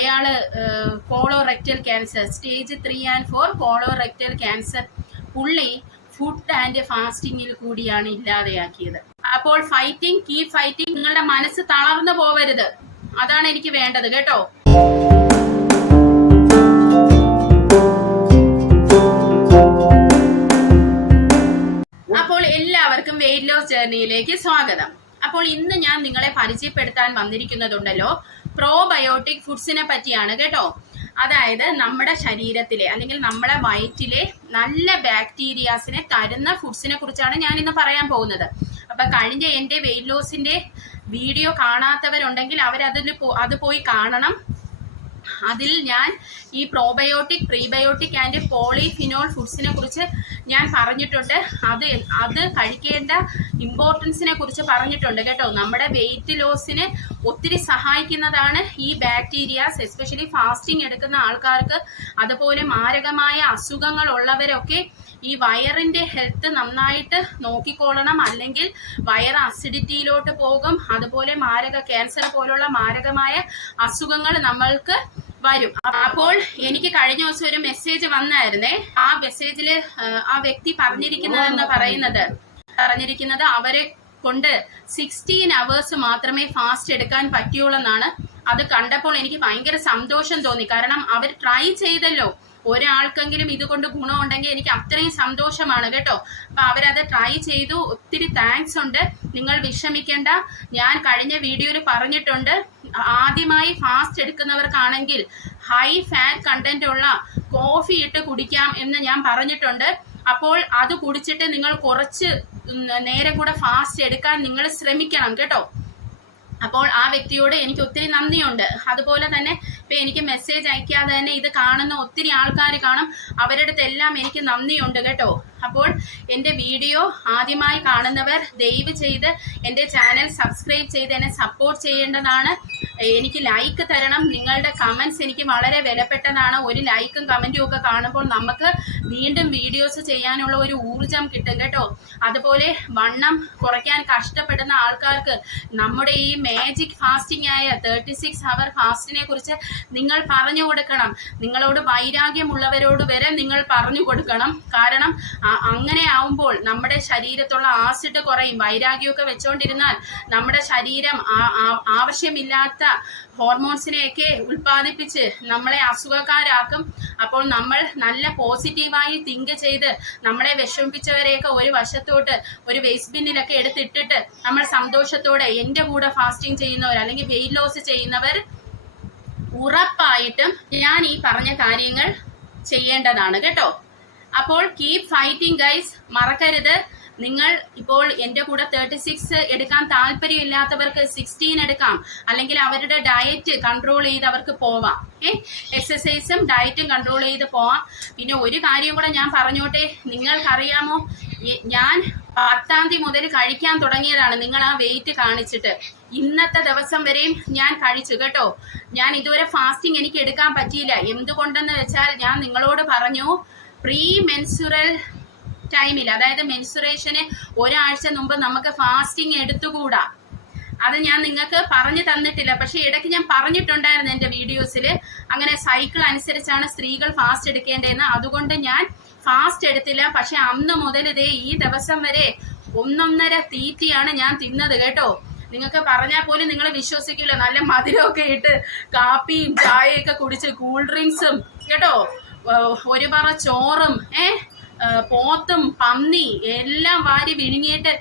അയാള് colorectal cancer stage 3 and 4 colorectal cancer പുള്ളി food and ഫാസ്റ്റിങ്ങിൽ കൂടിയാണ് ഇല്ലാതെയാക്കിയത്. അപ്പോൾ ഫൈറ്റിംഗ്, കീപ് ഫൈറ്റിംഗ്. നിങ്ങളുടെ മനസ്സ് തളർന്നു പോവരുത്, അതാണ് എനിക്ക് വേണ്ടത് കേട്ടോ. അപ്പോൾ എല്ലാവർക്കും വെയിറ്റ് ലോസ് ജേർണിയിലേക്ക് സ്വാഗതം. അപ്പോൾ ഇന്ന് ഞാൻ നിങ്ങളെ പരിചയപ്പെടുത്താൻ വന്നിരിക്കുന്നതുണ്ടല്ലോ പ്രോബയോട്ടിക് ഫുഡ്സിനെ പറ്റിയാണ് കേട്ടോ. അതായത് നമ്മുടെ ശരീരത്തിലെ അല്ലെങ്കിൽ നമ്മുടെ വയറ്റിലെ നല്ല ബാക്ടീരിയാസിനെ തരുന്ന ഫുഡ്സിനെ കുറിച്ചാണ് ഞാൻ ഇന്ന് പറയാൻ പോകുന്നത്. അപ്പൊ കഴിഞ്ഞ എൻ്റെ വെയിറ്റ് ലോസിന്റെ വീഡിയോ കാണാത്തവരുണ്ടെങ്കിൽ അത് പോയി കാണണം. അതിൽ ഞാൻ ഈ പ്രോബയോട്ടിക്, പ്രീബയോട്ടിക് ആൻഡ് പോളിഫിനോൾ ഫുഡ്സിനെ കുറിച്ച് ഞാൻ പറഞ്ഞിട്ടുണ്ട്. അത് കഴിക്കേണ്ട ഇമ്പോർട്ടൻസിനെ കുറിച്ച് പറഞ്ഞിട്ടുണ്ട് കേട്ടോ. നമ്മുടെ വെയിറ്റ് ലോസിന് ഒത്തിരി സഹായിക്കുന്നതാണ് ഈ ബാക്ടീരിയാസ്. എസ്പെഷ്യലി ഫാസ്റ്റിംഗ് എടുക്കുന്ന ആൾക്കാർക്ക്, അതുപോലെ മാരകമായ അസുഖങ്ങൾ ഉള്ളവരൊക്കെ ഈ വയറിന്റെ ഹെൽത്ത് നന്നായിട്ട് നോക്കിക്കൊള്ളണം, അല്ലെങ്കിൽ വയറ് അസിഡിറ്റിയിലോട്ട് പോകും. അതുപോലെ ക്യാൻസർ പോലുള്ള മാരകമായ അസുഖങ്ങൾ നമ്മൾക്ക് വരും. അപ്പോൾ എനിക്ക് കഴിഞ്ഞ ദിവസം ഒരു മെസ്സേജ് വന്നായിരുന്നേ. ആ മെസ്സേജില് ആ വ്യക്തി പറഞ്ഞിരിക്കുന്നത് അവരെ കൊണ്ട് 16 hours മാത്രമേ ഫാസ്റ്റ് എടുക്കാൻ പറ്റുള്ളൂ എന്നാണ്. അത് കണ്ടപ്പോൾ എനിക്ക് ഭയങ്കര സന്തോഷം തോന്നി. കാരണം അവർ ട്രൈ ചെയ്തല്ലോ. ഒരാൾക്കെങ്കിലും ഇതുകൊണ്ട് ഗുണമുണ്ടെങ്കിൽ എനിക്ക് അത്രയും സന്തോഷമാണ് കേട്ടോ. അപ്പൊ അവരത് ട്രൈ ചെയ്തു. ഒത്തിരി താങ്ക്സ് ഉണ്ട്. നിങ്ങൾ വിഷമിക്കേണ്ട. ഞാൻ കഴിഞ്ഞ വീഡിയോയിൽ പറഞ്ഞിട്ടുണ്ട്, ആദ്യമായി ഫാസ്റ്റ് എടുക്കുന്നവർക്കാണെങ്കിൽ ഹൈ ഫാറ്റ് കണ്ടന്റ് ഉള്ള കോഫി ഇട്ട് കുടിക്കാം എന്ന് ഞാൻ പറഞ്ഞിട്ടുണ്ട്. അപ്പോൾ അത് കുടിച്ചിട്ട് നിങ്ങൾ കുറച്ച് നേരം കൂടെ ഫാസ്റ്റ് എടുക്കാൻ നിങ്ങൾ ശ്രമിക്കണം കേട്ടോ. അപ്പോൾ ആ വ്യക്തിയോട് എനിക്ക് ഒത്തിരി നന്ദിയുണ്ട്. അതുപോലെ തന്നെ ഇപ്പൊ എനിക്ക് മെസ്സേജ് അയക്കാതെ തന്നെ ഇത് കാണുന്ന ഒത്തിരി ആൾക്കാർ കാണും. അവരുടെ അടുത്തെല്ലാം എനിക്ക് നന്ദിയുണ്ട് കേട്ടോ. അപ്പോൾ എൻ്റെ വീഡിയോ ആദ്യമായി കാണുന്നവർ ദയവ് ചെയ്ത് എൻ്റെ ചാനൽ സബ്സ്ക്രൈബ് ചെയ്ത് എന്നെ സപ്പോർട്ട് ചെയ്യേണ്ടതാണ്. എനിക്ക് ലൈക്ക് തരണം. നിങ്ങളുടെ കമന്റ്സ് എനിക്ക് വളരെ വിലപ്പെട്ടതാണ്. ഒരു ലൈക്കും കമന്റും ഒക്കെ കാണുമ്പോൾ നമുക്ക് വീണ്ടും വീഡിയോസ് ചെയ്യാനുള്ള ഒരു ഊർജം കിട്ടും കേട്ടോ. അതുപോലെ വണ്ണം കുറയ്ക്കാൻ കഷ്ടപ്പെടുന്ന ആൾക്കാർക്ക് നമ്മുടെ ഈ മാജിക് ഫാസ്റ്റിംഗ് ആയ 36 hour ഫാസ്റ്റിനെ കുറിച്ച് നിങ്ങൾ പറഞ്ഞു കൊടുക്കണം. നിങ്ങളോട് വൈരാഗ്യമുള്ളവരോട് വരെ നിങ്ങൾ പറഞ്ഞു കൊടുക്കണം. കാരണം അങ്ങനെ ആവുമ്പോൾ നമ്മുടെ ശരീരത്തുള്ള ആസിഡ് കുറയും. വൈരാഗ്യമൊക്കെ വെച്ചുകൊണ്ടിരുന്നാൽ നമ്മുടെ ശരീരം ആവശ്യമില്ലാത്ത ഹോർമോൺസിനെയൊക്കെ ഉൽപ്പാദിപ്പിച്ച് നമ്മളെ അസുഖക്കാരാക്കും. അപ്പോൾ നമ്മൾ നല്ല പോസിറ്റീവായി തിങ്ക് ചെയ്ത് നമ്മളെ വിഷമിപ്പിച്ചവരെയൊക്കെ ഒരു വശത്തോട്ട് ഒരു വേസ്റ്റ് ബിന്നിലൊക്കെ എടുത്തിട്ടിട്ട് നമ്മൾ സന്തോഷത്തോടെ, എൻ്റെ കൂടെ ഫാസ്റ്റിംഗ് ചെയ്യുന്നവർ അല്ലെങ്കിൽ വെയിറ്റ് ലോസ് ചെയ്യുന്നവർ ഉറപ്പായിട്ടും ഞാൻ ഈ പറഞ്ഞ കാര്യങ്ങൾ ചെയ്യേണ്ടതാണ് കേട്ടോ. അപ്പോൾ കീപ് ഫൈറ്റിംഗ് ഗൈസ്, മറക്കരുത്. നിങ്ങൾ ഇപ്പോൾ എൻ്റെ കൂടെ 36 എടുക്കാൻ താല്പര്യമില്ലാത്തവർക്ക് 16 എടുക്കാം, അല്ലെങ്കിൽ അവരുടെ ഡയറ്റ് കൺട്രോൾ ചെയ്ത് അവർക്ക് പോവാം. എക്സസൈസും ഡയറ്റും കൺട്രോൾ ചെയ്ത് പോവാം. പിന്നെ ഒരു കാര്യം കൂടെ ഞാൻ പറഞ്ഞോട്ടെ. നിങ്ങൾക്കറിയാമോ, ഞാൻ 10ാം തീയതി മുതൽ കഴിക്കാൻ തുടങ്ങിയതാണ്. നിങ്ങൾ ആ വെയിറ്റ് കാണിച്ചിട്ട് ഇന്നത്തെ ദിവസം വരെയും ഞാൻ കഴിച്ചു കേട്ടോ. ഞാൻ ഇതുവരെ ഫാസ്റ്റിംഗ് എനിക്ക് എടുക്കാൻ പറ്റിയില്ല. എന്തുകൊണ്ടെന്ന് വെച്ചാൽ ഞാൻ നിങ്ങളോട് പറഞ്ഞു, പ്രീ മെൻസുറൽ ടൈമിൽ, അതായത് മെൻസുറേഷന് ഒരാഴ്ച മുമ്പ് നമുക്ക് ഫാസ്റ്റിംഗ് എടുത്തുകൂടാ. അത് ഞാൻ നിങ്ങൾക്ക് പറഞ്ഞു തന്നിട്ടില്ല. പക്ഷെ ഇടയ്ക്ക് ഞാൻ പറഞ്ഞിട്ടുണ്ടായിരുന്നു എൻ്റെ വീഡിയോസിൽ, അങ്ങനെ സൈക്കിൾ അനുസരിച്ചാണ് സ്ത്രീകൾ ഫാസ്റ്റ് എടുക്കേണ്ടതെന്ന്. അതുകൊണ്ട് ഞാൻ ഫാസ്റ്റ് എടുത്തില്ല. പക്ഷെ അന്ന് മുതൽ ഈ ദിവസം വരെ 1.5 തീറ്റിയാണ് ഞാൻ തിന്നത് കേട്ടോ. നിങ്ങൾക്ക് പറഞ്ഞാൽ പോലും നിങ്ങൾ വിശ്വസിക്കില്ല. നല്ല മധുരമൊക്കെ ഇട്ട് കാപ്പിയും ചായയൊക്കെ കുടിച്ച് കൂൾ ഡ്രിങ്ക്സും കേട്ടോ, ഒരു പറ ചോറും പോത്തും പന്നി എല്ലാം വാരി വിഴുങ്ങിയിട്ട്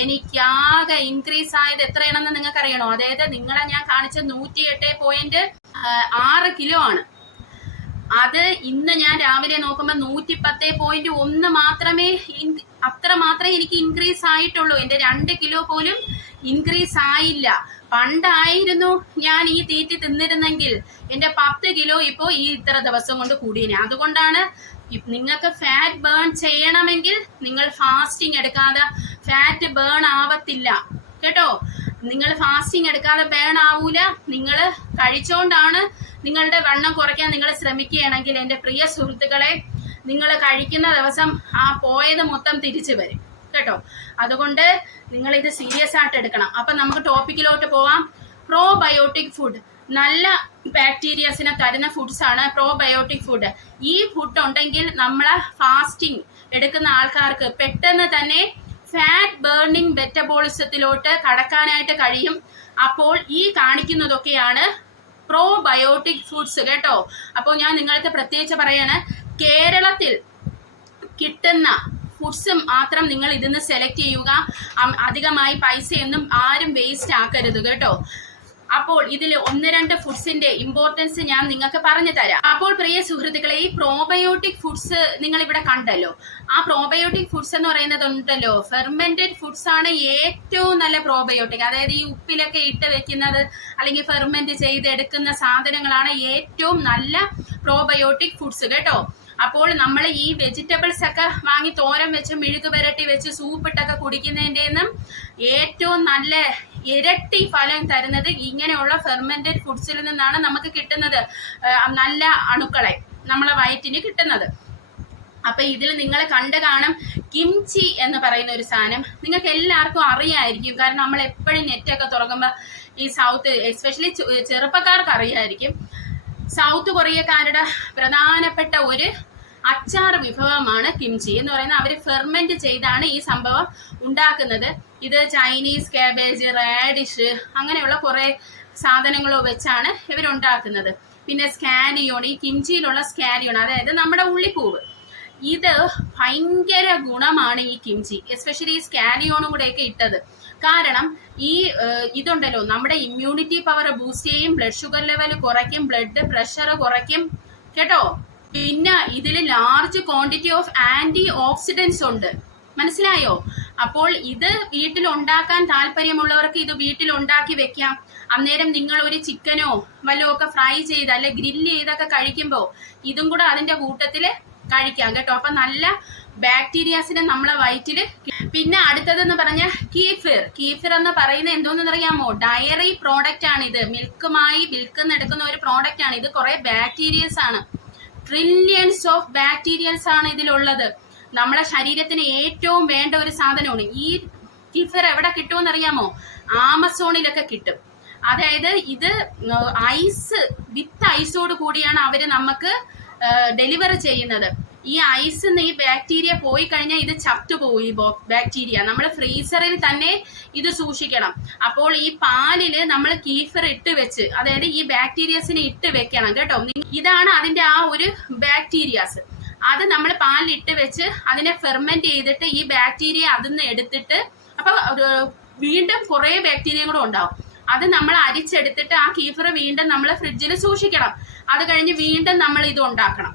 എനിക്കാകെ ഇൻക്രീസ് ആയത് എത്രയാണെന്ന് നിങ്ങൾക്ക് അറിയണോ? അതായത് നിങ്ങളെ ഞാൻ കാണിച്ച 108.6 കിലോ ആണ്. അത് ഇന്ന് ഞാൻ രാവിലെ നോക്കുമ്പോൾ 110.1 മാത്രമേ എനിക്ക് ഇൻക്രീസ് ആയിട്ടുള്ളൂ. എൻ്റെ 2 കിലോ പോലും ഇൻക്രീസ് ആയില്ല. പണ്ടായിരുന്നു ഞാൻ ഈ തീറ്റി തിന്നിരുന്നെങ്കിൽ എൻ്റെ 10 കിലോ ഇപ്പോൾ ഈ ഇത്ര ദിവസം കൊണ്ട് കൂടിയേനെ. അതുകൊണ്ടാണ് നിങ്ങൾക്ക് ഫാറ്റ് ബേൺ ചെയ്യണമെങ്കിൽ നിങ്ങൾ ഫാസ്റ്റിംഗ് എടുക്കാതെ ഫാറ്റ് ബേൺ ആവത്തില്ല കേട്ടോ. നിങ്ങൾ ഫാസ്റ്റിംഗ് എടുക്കാതെ ബേൺ ആവൂല. നിങ്ങൾ കഴിച്ചോണ്ടാണ് നിങ്ങളുടെ വണ്ണം കുറയ്ക്കാൻ നിങ്ങൾ ശ്രമിക്കുകയാണെങ്കിൽ എൻ്റെ പ്രിയ സുഹൃത്തുക്കളെ, നിങ്ങൾ കഴിക്കുന്ന ദിവസം ആ പോയത് മൊത്തം തിരിച്ചു വരും കേട്ടോ. അതുകൊണ്ട് നിങ്ങൾ ഇത് സീരിയസ് ആയിട്ട് എടുക്കണം. അപ്പൊ നമുക്ക് ടോപ്പിക്കിലോട്ട് പോവാം. Probiotic food. നല്ല ബാക്ടീരിയസിനെ തരുന്ന ഫുഡ്സ് ആണ് പ്രോബയോട്ടിക് ഫുഡ്. ഈ ഫുഡ് ഉണ്ടെങ്കിൽ നമ്മളെ ഫാസ്റ്റിംഗ് എടുക്കുന്ന ആൾക്കാർക്ക് പെട്ടെന്ന് തന്നെ ഫാറ്റ് ബേർണിംഗ് മെറ്റബോളിസത്തിലോട്ട് കടക്കാനായിട്ട് കഴിയും. അപ്പോൾ ഈ കാണിക്കുന്നതൊക്കെയാണ് പ്രോബയോട്ടിക് ഫുഡ്സ് കേട്ടോ. അപ്പോൾ ഞാൻ നിങ്ങൾക്ക് പ്രത്യേകിച്ച് പറയാണ്, കേരളത്തിൽ കിട്ടുന്ന ഫുഡ്സ് മാത്രം നിങ്ങൾ ഇതിന്ന് സെലക്ട് ചെയ്യുക. അധികമായി പൈസയൊന്നും ആരും വേസ്റ്റ് ആക്കരുത് കേട്ടോ. അപ്പോൾ ഇതിൽ 1-2 ഫുഡ്സിന്റെ ഇമ്പോർട്ടൻസ് ഞാൻ നിങ്ങൾക്ക് പറഞ്ഞു തരാം. അപ്പോൾ പ്രിയ സുഹൃത്തുക്കളെ, ഈ പ്രോബയോട്ടിക് ഫുഡ്സ് നിങ്ങൾ ഇവിടെ കണ്ടല്ലോ. ആ പ്രോബയോട്ടിക് ഫുഡ്സ് എന്ന് പറയുന്നത് ഉണ്ടല്ലോ, ഫെർമെന്റഡ് ഫുഡ്സ് ആണ് ഏറ്റവും നല്ല പ്രോബയോട്ടിക്. അതായത് ഈ ഉപ്പിലൊക്കെ ഇട്ട് വെക്കുന്നത് അല്ലെങ്കിൽ ഫെർമെന്റ് ചെയ്തെടുക്കുന്ന സാധനങ്ങളാണ് ഏറ്റവും നല്ല പ്രോബയോട്ടിക് ഫുഡ്സ് കേട്ടോ. അപ്പോൾ നമ്മൾ ഈ വെജിറ്റബിൾസ് ഒക്കെ വാങ്ങി തോരൻ വെച്ച് മെഴുക് പുരട്ടി വെച്ച് സൂപ്പിട്ടൊക്കെ കുടിക്കുന്നതിൻ്റെന്നും ഏറ്റവും നല്ല ഇരട്ടി ഫലം തരുന്നത് ഇങ്ങനെയുള്ള ഫെർമെന്റഡ് ഫുഡ്സിൽ നിന്നാണ് നമുക്ക് കിട്ടുന്നത്, നല്ല അണുക്കളെ നമ്മളെ വയറ്റിന് കിട്ടുന്നത്. അപ്പൊ ഇതിൽ നിങ്ങൾ കണ്ടു കാണും കിംചി എന്ന് പറയുന്ന ഒരു സാധനം. നിങ്ങൾക്ക് എല്ലാവർക്കും അറിയായിരിക്കും, കാരണം നമ്മൾ എപ്പോഴും നെറ്റൊക്കെ തുറക്കുമ്പോൾ ഈ സൗത്ത് എസ്പെഷ്യലി ചെറുപ്പക്കാർക്ക് അറിയായിരിക്കും. സൗത്ത് കൊറിയക്കാരുടെ പ്രധാനപ്പെട്ട ഒരു അച്ചാർ വിഭവമാണ് കിംചി എന്ന് പറയുന്നത്. അവർ ഫെർമെന്റ് ചെയ്താണ് ഈ സംഭവം ഉണ്ടാക്കുന്നത്. ഇത് ചൈനീസ് കാബേജ്, റാഡിഷ് അങ്ങനെയുള്ള കുറെ സാധനങ്ങളോ വെച്ചാണ് ഇവരുണ്ടാക്കുന്നത്. പിന്നെ സ്കാലിയോൺ, ഈ കിംചിയിലുള്ള സ്കാലിയോൺ, അതായത് നമ്മുടെ ഉള്ളിപ്പൂവ്, ഇത് ഭയങ്കര ഗുണമാണ് ഈ കിംചി, എസ്പെഷ്യലി ഈ സ്കാലിയോണും കൂടെയൊക്കെ ഇട്ടത്. കാരണം ഈ ഇതുണ്ടല്ലോ, നമ്മുടെ ഇമ്മ്യൂണിറ്റി പവർ ബൂസ്റ്റ് ചെയ്യും, ബ്ലഡ് ഷുഗർ ലെവൽ കുറയ്ക്കും, ബ്ലഡ് പ്രഷർ കുറയ്ക്കും കേട്ടോ. പിന്നെ ഇതിൽ large quantity of antioxidants ഉണ്ട്, മനസ്സിലായോ? അപ്പോൾ ഇത് വീട്ടിൽ ഉണ്ടാക്കാൻ താല്പര്യമുള്ളവർക്ക് ഇത് വീട്ടിൽ ഉണ്ടാക്കി വെക്കാം. അന്നേരം നിങ്ങൾ ഒരു ചിക്കനോ വല്ലതും ഒക്കെ ഫ്രൈ ചെയ്ത് അല്ലെ ഗ്രില്ല് ചെയ്തൊക്കെ കഴിക്കുമ്പോൾ ഇതും കൂടെ അതിന്റെ കൂട്ടത്തില് കഴിക്കാം കേട്ടോ. അപ്പൊ നല്ല ബാക്ടീരിയാസിനെ നമ്മളെ വയറ്റില്. പിന്നെ അടുത്തതെന്ന് പറഞ്ഞ കീഫിർ. കീഫിർ എന്ന് പറയുന്നത് എന്തോന്ന് അറിയാമോ? ഡയറി പ്രോഡക്റ്റ് ആണ് ഇത്. മിൽക്കുമായി എടുക്കുന്ന ഒരു പ്രോഡക്റ്റ് ആണ് ഇത്. കുറെ ബാക്ടീരിയസ് ആണ്, ട്രില്യൺസ് ഓഫ് ബാക്ടീരിയൽസ് ആണ് ഇതിലുള്ളത്. നമ്മളെ ശരീരത്തിന് ഏറ്റവും വേണ്ട ഒരു സാധനമാണ്. ഈ കീഫിർ എവിടെ കിട്ടുമെന്ന് അറിയാമോ? ആമസോണിലൊക്കെ കിട്ടും. അതായത് ഇത് ഐസ് വിത്ത് ഐസോട് കൂടിയാണ് അവര് നമുക്ക് ഡെലിവർ ചെയ്യുന്നത്. ഈ ഐസ് ഈ ബാക്ടീരിയ പോയി കഴിഞ്ഞാൽ ഇത് ചത്തുപോയി ബാക്ടീരിയ. നമ്മൾ ഫ്രീസറിൽ തന്നെ ഇത് സൂക്ഷിക്കണം. അപ്പോൾ ഈ പാലില് നമ്മൾ കീഫർ ഇട്ട് വെച്ച്, അതായത് ഈ ബാക്ടീരിയസിനെ ഇട്ട് വെക്കണം കേട്ടോ. ഇതാണ് അതിന്റെ ആ ഒരു ബാക്ടീരിയാസ്. അത് നമ്മൾ പാലിൽ ഇട്ട് വെച്ച് അതിനെ ഫെർമെന്റ് ചെയ്തിട്ട് ഈ ബാക്ടീരിയ അതിന്ന് എടുത്തിട്ട്, അപ്പൊ വീണ്ടും കുറെ ബാക്ടീരിയ കൂടെ ഉണ്ടാവും. അത് നമ്മൾ അരിച്ചെടുത്തിട്ട് ആ കീഫർ വീണ്ടും നമ്മൾ ഫ്രിഡ്ജിൽ സൂക്ഷിക്കണം. അത് കഴിഞ്ഞ് വീണ്ടും നമ്മൾ ഇത് ഉണ്ടാക്കണം,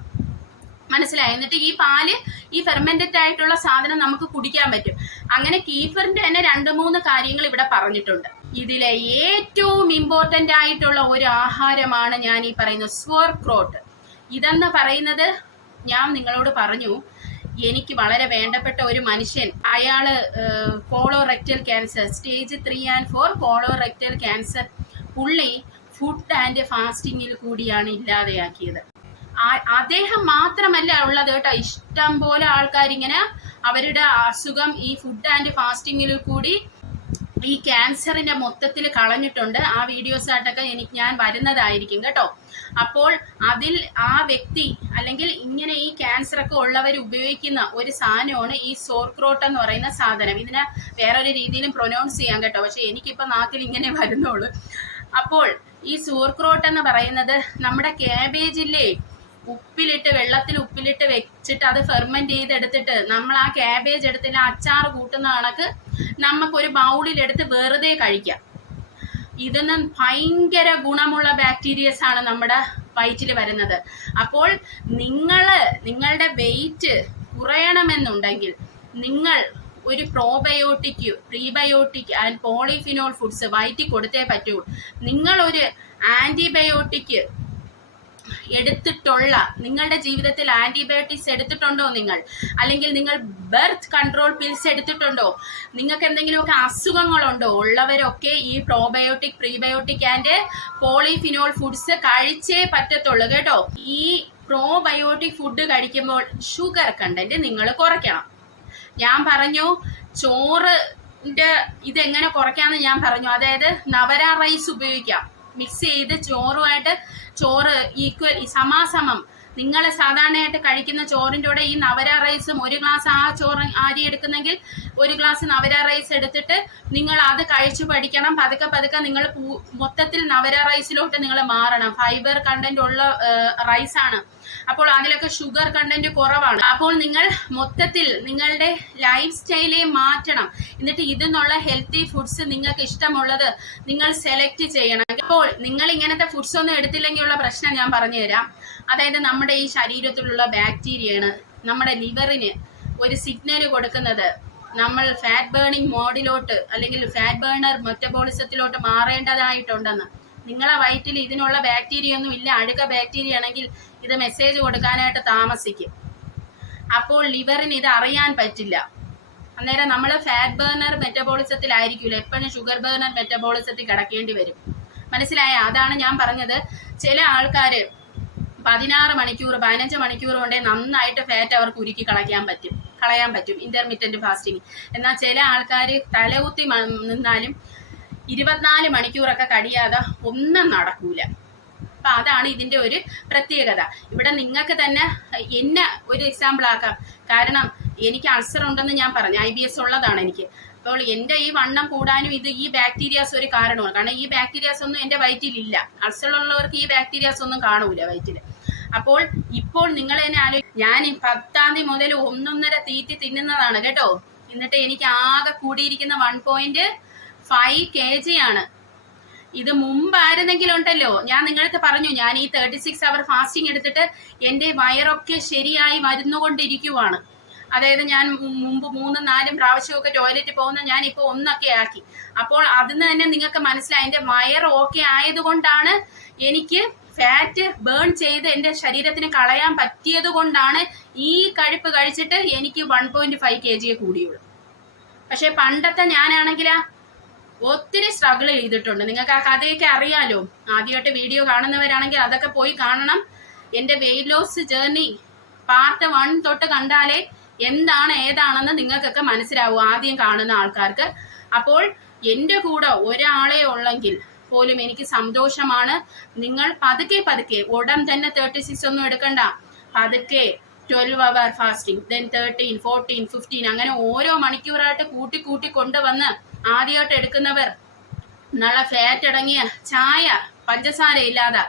മനസ്സിലായി? എന്നിട്ട് ഈ പാല്, ഈ ഫെർമെന്റഡ് ആയിട്ടുള്ള സാധനം നമുക്ക് കുടിക്കാൻ പറ്റും. അങ്ങനെ കീഫറിന്റെ തന്നെ 2-3 കാര്യങ്ങൾ ഇവിടെ പറഞ്ഞിട്ടുണ്ട്. ഇതിലെ ഏറ്റവും ഇമ്പോർട്ടന്റ് ആയിട്ടുള്ള ഒരു ആഹാരമാണ് ഞാൻ ഈ പറയുന്നത് സോർക്രോട്ട്. ഇതെന്ന് പറയുന്നത് ഞാൻ നിങ്ങളോട് പറഞ്ഞു, എനിക്ക് വളരെ വേണ്ടപ്പെട്ട ഒരു മനുഷ്യൻ, അയാള് colorectal cancer stage 3 and 4 colorectal cancer, പുള്ളി ഫുഡ് ആൻഡ് ഫാസ്റ്റിങ്ങിൽ കൂടിയാണ് ഇല്ലാതെയാക്കിയത്. അദ്ദേഹം മാത്രമല്ല ഉള്ളത് കേട്ടോ, ഇഷ്ടം പോലെ ആൾക്കാർ ഇങ്ങനെ അവരുടെ അസുഖം ഈ ഫുഡ് ആൻഡ് ഫാസ്റ്റിങ്ങിൽ കൂടി ഈ ക്യാൻസറിന്റെ മൊത്തത്തിൽ കളഞ്ഞിട്ടുണ്ട്. ആ വീഡിയോസ് ആയിട്ടൊക്കെ ഞാൻ വരുന്നതായിരിക്കും കേട്ടോ. അപ്പോൾ അതിൽ ആ വ്യക്തി അല്ലെങ്കിൽ ഇങ്ങനെ ഈ ക്യാൻസർ ഒക്കെ ഉള്ളവർ ഉപയോഗിക്കുന്ന ഒരു സാധനമാണ് ഈ സോർക്രോട്ട് എന്ന് പറയുന്ന സാധനം. ഇതിനെ വേറൊരു രീതിയിലും പ്രൊനൗൺസ് ചെയ്യാം കേട്ടോ, പക്ഷെ എനിക്കിപ്പോ നാക്കിൽ ഇങ്ങനെ വരുന്നുള്ളൂ. അപ്പോൾ ഈ സോർക്രോട്ട് എന്ന് പറയുന്നത് നമ്മുടെ ക്യാബേജില്ലേ, വെള്ളത്തിൽ ഉപ്പിലിട്ട് വെച്ചിട്ട് അത് ഫെർമെന്റ് ചെയ്തെടുത്തിട്ട് നമ്മൾ ആ ക്യാബേജ് എടുത്തില്ല അച്ചാർ കൂട്ടുന്ന കണക്ക് നമുക്കൊരു ബൗളിലെടുത്ത് വെറുതെ കഴിക്കാം. ഇതൊന്നും ഭയങ്കര ഗുണമുള്ള ബാക്ടീരിയസ് ആണ് നമ്മുടെ വയറ്റിൽ വരുന്നത്. അപ്പോൾ നിങ്ങളുടെ വെയിറ്റ് കുറയണമെന്നുണ്ടെങ്കിൽ നിങ്ങൾ ഒരു probiotic, prebiotic and polyphenol foods വയറ്റിൽ കൊടുത്തേ പറ്റൂ. നിങ്ങളൊരു ആന്റിബയോട്ടിക് എടുത്തിട്ടുള്ള, നിങ്ങളുടെ ജീവിതത്തിൽ ആന്റിബയോട്ടിക്സ് എടുത്തിട്ടുണ്ടോ നിങ്ങൾ, അല്ലെങ്കിൽ നിങ്ങൾ ബർത്ത് കൺട്രോൾ പിൽസ് എടുത്തിട്ടുണ്ടോ, നിങ്ങൾക്ക് എന്തെങ്കിലുമൊക്കെ അസുഖങ്ങളുണ്ടോ, ഉള്ളവരൊക്കെ ഈ probiotic, prebiotic and polyphenol foods കഴിച്ചേ പറ്റത്തുള്ളൂ കേട്ടോ. ഈ പ്രോബയോട്ടിക് ഫുഡ് കഴിക്കുമ്പോൾ ഷുഗർ കണ്ടന്റ് നിങ്ങൾ കുറയ്ക്കണം. ഞാൻ പറഞ്ഞു ചോറിന്റെ ഇതെങ്ങനെ കുറയ്ക്കാമെന്ന് ഞാൻ പറഞ്ഞു. അതായത് നവര റൈസ് ഉപയോഗിക്കാം, മിക്സ് ചെയ്ത് ചോറുമായിട്ട് ചോറ് ഈക്വൽ സമാസമം നിങ്ങൾ സാധാരണയായിട്ട് കഴിക്കുന്ന ചോറിൻ്റെ കൂടെ ഈ നവര റൈസും ഒരു ഗ്ലാസ് ആ ചോറ് അരി എടുക്കുന്നെങ്കിൽ ഒരു ഗ്ലാസ് നവര റൈസ് എടുത്തിട്ട് നിങ്ങൾ അത് കഴിച്ചു പഠിക്കണം. പതുക്കെ പതുക്കെ നിങ്ങൾ മൊത്തത്തിൽ നവര റൈസിലോട്ട് നിങ്ങൾ മാറണം. ഫൈബർ കണ്ടന്റ് ഉള്ള റൈസാണ്. അപ്പോൾ അതിലൊക്കെ ഷുഗർ കണ്ടന്റ് കുറവാണ്. അപ്പോൾ നിങ്ങൾ മൊത്തത്തിൽ നിങ്ങളുടെ ലൈഫ് സ്റ്റൈലെ മാറ്റണം. എന്നിട്ട് ഇതിനുള്ള ഹെൽത്തി ഫുഡ്സ് നിങ്ങൾക്ക് ഇഷ്ടമുള്ളത് നിങ്ങൾ സെലക്ട് ചെയ്യണം. അപ്പോൾ നിങ്ങൾ ഇങ്ങനത്തെ ഫുഡ്സ് ഒന്നും എടുത്തില്ലെങ്കിലുള്ള പ്രശ്നം ഞാൻ പറഞ്ഞുതരാം. അതായത് നമ്മുടെ ഈ ശരീരത്തിലുള്ള ബാക്ടീരിയയാണ് നമ്മുടെ ലിവറിന് ഒരു സിഗ്നൽ കൊടുക്കുന്നത് നമ്മൾ ഫാറ്റ് ബേണിംഗ് മോഡിലോട്ട് അല്ലെങ്കിൽ ഫാറ്റ് ബേണർ മെറ്റബോളിസത്തിലോട്ട് മാറേണ്ടതായിട്ടുണ്ടെന്ന്. നിങ്ങളെ വയറ്റിൽ ഇതിനുള്ള ബാക്ടീരിയ ഒന്നും ഇല്ല. അഴുക ബാക്ടീരിയ ആണെങ്കിൽ ഇത് മെസ്സേജ് കൊടുക്കാനായിട്ട് താമസിക്കും. അപ്പോൾ ലിവറിന് ഇത് അറിയാൻ പറ്റില്ല. അന്നേരം നമ്മൾ ഫാറ്റ് ബേണർ മെറ്റബോളിസത്തിലായിരിക്കില്ല, എപ്പോഴും ഷുഗർ ബേണർ മെറ്റബോളിസത്തിൽ കിടക്കേണ്ടി വരും. മനസ്സിലായ? അതാണ് ഞാൻ പറഞ്ഞത്. ചില ആൾക്കാർ 16 മണിക്കൂർ 15 മണിക്കൂർ കൊണ്ടേ നന്നായിട്ട് ഫാറ്റ് അവർക്ക് ഉരുക്കി കളയാൻ പറ്റും ഇന്റർമീഡിയന്റ് ഫാസ്റ്റിംഗ്. എന്നാൽ ചില ആൾക്കാർ തലകുത്തി നിന്നാലും 24 മണിക്കൂറൊക്കെ കഴിയാതെ ഒന്നും നടക്കൂല. അപ്പൊ അതാണ് ഇതിന്റെ ഒരു പ്രത്യേകത. ഇവിടെ നിങ്ങൾക്ക് തന്നെ എന്നെ ഒരു എക്സാമ്പിൾ ആക്കാം. കാരണം എനിക്ക് അൾസർ ഉണ്ടെന്ന് ഞാൻ പറഞ്ഞു, IBS ഉള്ളതാണ് എനിക്ക്. അപ്പോൾ എൻ്റെ ഈ വണ്ണം കൂടാനും ഈ ബാക്ടീരിയാസ് ഒരു കാരണമാണ്. കാരണം ഈ ബാക്ടീരിയാസ് ഒന്നും എൻ്റെ വയറ്റിലില്ല. അൾസർ ഉള്ളവർക്ക് ഈ ബാക്ടീരിയാസ് ഒന്നും കാണൂല വയറ്റിൽ. അപ്പോൾ ഇപ്പോൾ നിങ്ങൾ തന്നെ ഞാൻ 10ാം തീയതി മുതൽ 1.5 തീറ്റി തിന്നുന്നതാണ് കേട്ടോ. എന്നിട്ട് എനിക്ക് ആകെ കൂടിയിരിക്കുന്ന 1.5 kg ആണ്. ഇത് മുമ്പായിരുന്നെങ്കിലുണ്ടല്ലോ, ഞാൻ നിങ്ങളടുത്ത് പറഞ്ഞു, ഞാൻ ഈ 36 അവർ ഫാസ്റ്റിംഗ് എടുത്തിട്ട് എൻ്റെ വയറൊക്കെ ശരിയായി വരുന്നുകൊണ്ടിരിക്കുവാണ്. അതായത് ഞാൻ മുമ്പ് 3-4 പ്രാവശ്യമൊക്കെ ടോയ്ലറ്റിൽ പോകുന്ന ഞാൻ ഇപ്പോൾ 1 ആക്കി. അപ്പോൾ അതിന് തന്നെ നിങ്ങൾക്ക് മനസ്സിലായി എൻ്റെ വയർ ഓക്കെ ആയതുകൊണ്ടാണ്, എനിക്ക് ഫാറ്റ് ബേൺ ചെയ്ത് എൻ്റെ ശരീരത്തിന് കളയാൻ പറ്റിയത് കൊണ്ടാണ് ഈ കഴിപ്പ് കഴിച്ചിട്ട് എനിക്ക് 1.5 kg കൂടിയുള്ളൂ. പക്ഷെ പണ്ടത്തെ ഞാനാണെങ്കിൽ ഒത്തിരി സ്ട്രഗിൾ ചെയ്തിട്ടുണ്ട്. നിങ്ങൾക്ക് ആ കഥയൊക്കെ അറിയാലോ. ആദ്യമായിട്ട് വീഡിയോ കാണുന്നവരാണെങ്കിൽ അതൊക്കെ പോയി കാണണം. എൻ്റെ വെയിറ്റ് ലോസ് ജേർണി പാർട്ട് 1 തൊട്ട് കണ്ടാലേ എന്താണ് ഏതാണെന്ന് നിങ്ങൾക്കൊക്കെ മനസ്സിലാവും, ആദ്യം കാണുന്ന ആൾക്കാർക്ക്. അപ്പോൾ എൻ്റെ കൂടെ ഒരാളെ ഉള്ളെങ്കിൽ പോലും എനിക്ക് സന്തോഷമാണ്. നിങ്ങൾ പതുക്കെ ഉടൻ തന്നെ 36 ഒന്നും എടുക്കണ്ട. പതുക്കെ 12 hour ഫാസ്റ്റിംഗ്, ദെൻ 13, 14, 15 അങ്ങനെ ഓരോ മണിക്കൂറായിട്ട് കൂട്ടി കൊണ്ടുവന്ന് ആദ്യമായിട്ട് എടുക്കുന്നവർ നല്ല ഫാറ്റ് അടങ്ങിയ ചായ പഞ്ചസാര ഇല്ലാതെ,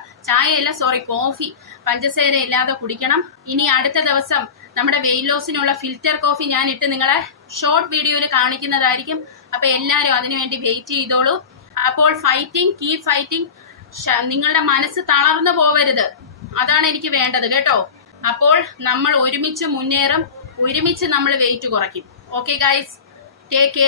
കോഫി പഞ്ചസാര ഇല്ലാതെ കുടിക്കണം. ഇനി അടുത്ത ദിവസം നമ്മുടെ വെയിറ്റ് ലോസിനുള്ള ഫിൽറ്റർ കോഫി ഞാൻ ഇട്ട് നിങ്ങളെ ഷോർട്ട് വീഡിയോയിൽ കാണിക്കുന്നതായിരിക്കും. അപ്പൊ എല്ലാവരും അതിനുവേണ്ടി വെയിറ്റ് ചെയ്തോളൂ. അപ്പോൾ കീപ് ഫൈറ്റിംഗ്. നിങ്ങളുടെ മനസ്സ് തളർന്നു പോവരുത്. അതാണ് എനിക്ക് വേണ്ടത് കേട്ടോ. അപ്പോൾ നമ്മൾ ഒരുമിച്ച് മുന്നേറും, ഒരുമിച്ച് നമ്മൾ വെയിറ്റ് കുറയ്ക്കും. Okay guys, take care.